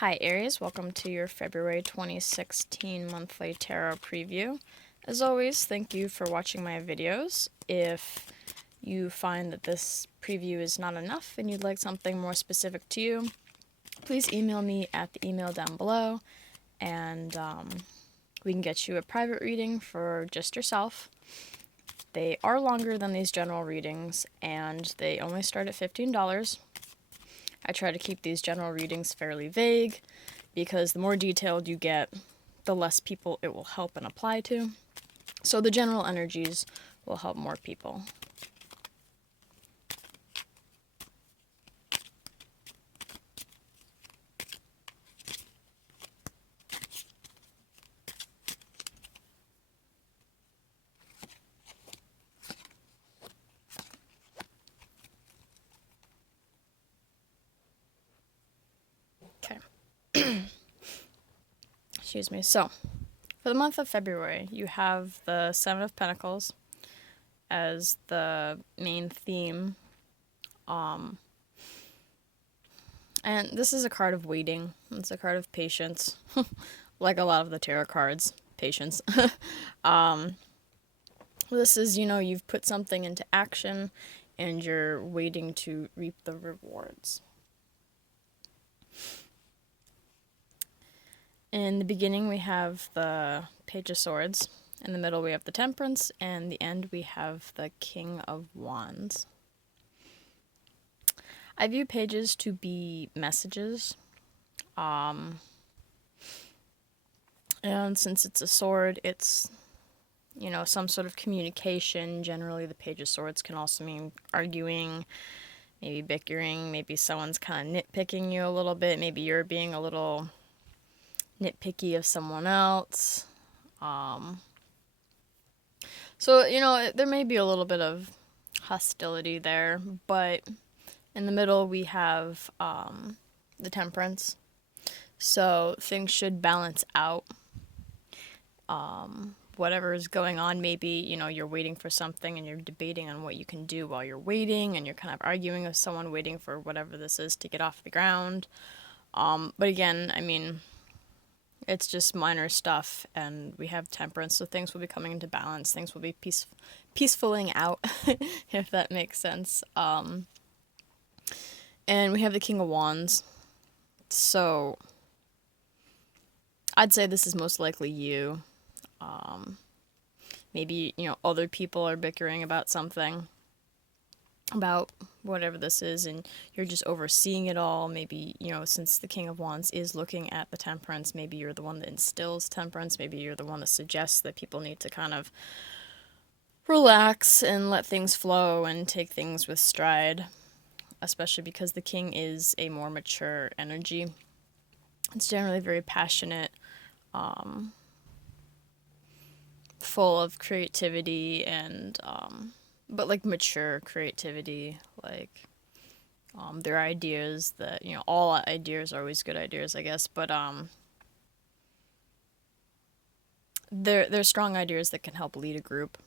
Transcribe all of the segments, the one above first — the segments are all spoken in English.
Hi Aries, welcome to your February 2016 monthly tarot preview. As always, thank you for watching my videos. If you find that this preview is not enough and you'd like something more specific to you, please email me at the email down below and we can get you a private reading for just yourself. They are longer than these general readings and they only start at $15. I try to keep these general readings fairly vague because the more detailed you get, the less people it will help and apply to. So the general energies will help more people. Okay. Excuse me. So, for the month of February, you have the Seven of Pentacles as the main theme. And this is a card of waiting. It's a card of patience. Like a lot of the tarot cards, patience. This is, you've put something into action and you're waiting to reap the rewards. In the beginning, we have the Page of Swords. In the middle, we have the Temperance. And the end, we have the King of Wands. I view pages to be messages. And since it's a sword, it's, some sort of communication. Generally, the Page of Swords can also mean arguing, maybe bickering. Maybe someone's kind of nitpicking you a little bit. Maybe you're being a little nitpicky of someone else. So, there may be a little bit of hostility there, but in the middle we have the Temperance. So things should balance out. Whatever is going on, maybe, you're waiting for something and you're debating on what you can do while you're waiting, and you're kind of arguing with someone waiting for whatever this is to get off the ground. But again, I mean, it's just minor stuff, and we have Temperance, so things will be coming into balance. Things will be peacefuling out, if that makes sense. And we have the King of Wands. So I'd say this is most likely you. Maybe, other people are bickering about something, about whatever this is, and you're just overseeing it all. Maybe, since the King of Wands is looking at the Temperance, maybe you're the one that instills temperance. Maybe you're the one that suggests that people need to kind of relax and let things flow and take things with stride, especially because the King is a more mature energy. It's generally very passionate, full of creativity and but like mature creativity, like their ideas that, all ideas are always good ideas, I guess, but they're strong ideas that can help lead a group.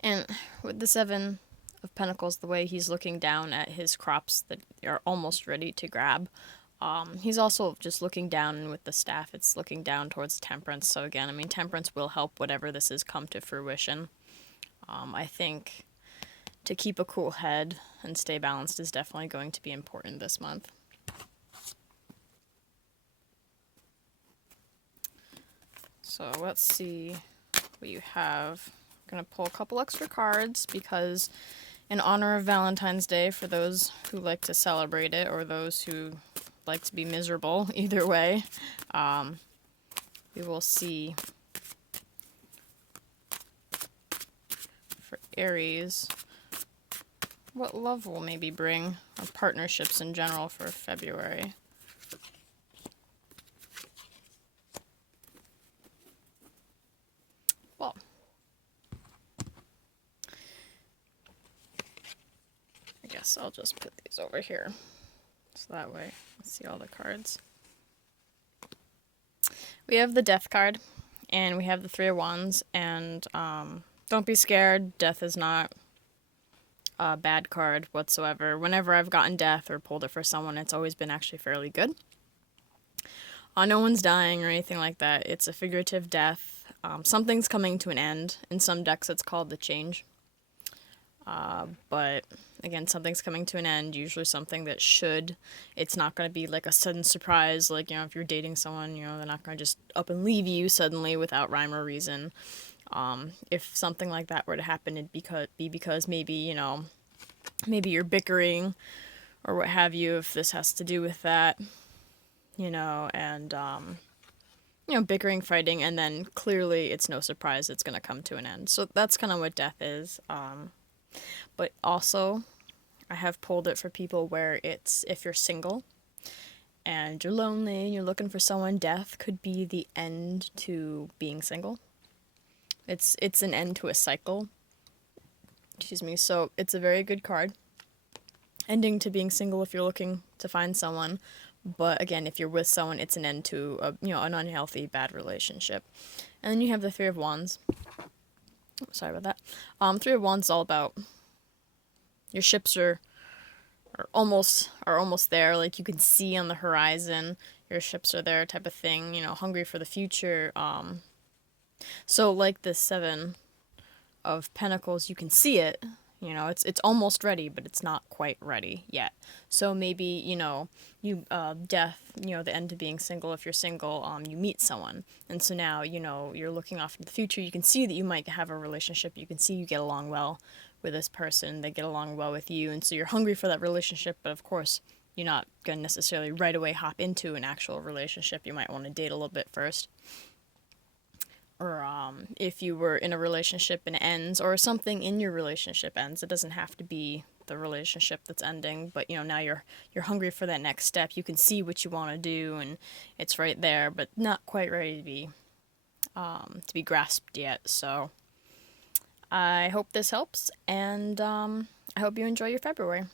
And with the Seven of Pentacles, the way he's looking down at his crops that are almost ready to grab, he's also just looking down, and with the staff, it's looking down towards Temperance. So again, I mean, Temperance will help whatever this is come to fruition. I think to keep a cool head and stay balanced is definitely going to be important this month. So let's see what you have. I'm going to pull a couple extra cards because in honor of Valentine's Day, for those who like to celebrate it or those who like to be miserable, either way, we will see for Aries what love will maybe bring, or partnerships in general for February. Well, I guess I'll just put these over here, so that way I see all the cards. We have the Death card, and we have the Three of Wands, and don't be scared. Death is not bad card whatsoever. Whenever I've gotten death or pulled it for someone, it's always been actually fairly good. No one's dying or anything like that. It's a figurative death. Something's coming to an end. In some decks, it's called the change. But again, something's coming to an end. Usually something that should. It's not going to be like a sudden surprise. Like, if you're dating someone, they're not going to just up and leave you suddenly without rhyme or reason. If something like that were to happen, it'd be because maybe, maybe you're bickering or what have you, if this has to do with that, and, bickering, fighting, and then clearly it's no surprise it's going to come to an end. So that's kind of what death is. But also, I have pulled it for people where it's if you're single and you're lonely and you're looking for someone, death could be the end to being single. It's an end to a cycle. Excuse me. So it's a very good card. Ending to being single if you're looking to find someone. But again, if you're with someone, it's an end to an unhealthy, bad relationship. And then you have the Three of Wands. Oh, sorry about that. Three of Wands is all about your ships are almost there. Like you can see on the horizon, your ships are there, type of thing. Hungry for the future. So like the Seven of Pentacles, you can see it. It's almost ready, but it's not quite ready yet. So maybe, you death, the end to being single. If you're single, you meet someone, and so now you're looking off into the future. You can see that you might have a relationship. You can see you get along well with this person. They get along well with you, and so you're hungry for that relationship. But of course, you're not gonna necessarily right away hop into an actual relationship. You might want to date a little bit first. Or if you were in a relationship and it ends, or something in your relationship ends. It doesn't have to be the relationship that's ending, but now you're hungry for that next step. You can see what you want to do, and it's right there, but not quite ready to be grasped yet. So I hope this helps, and I hope you enjoy your February.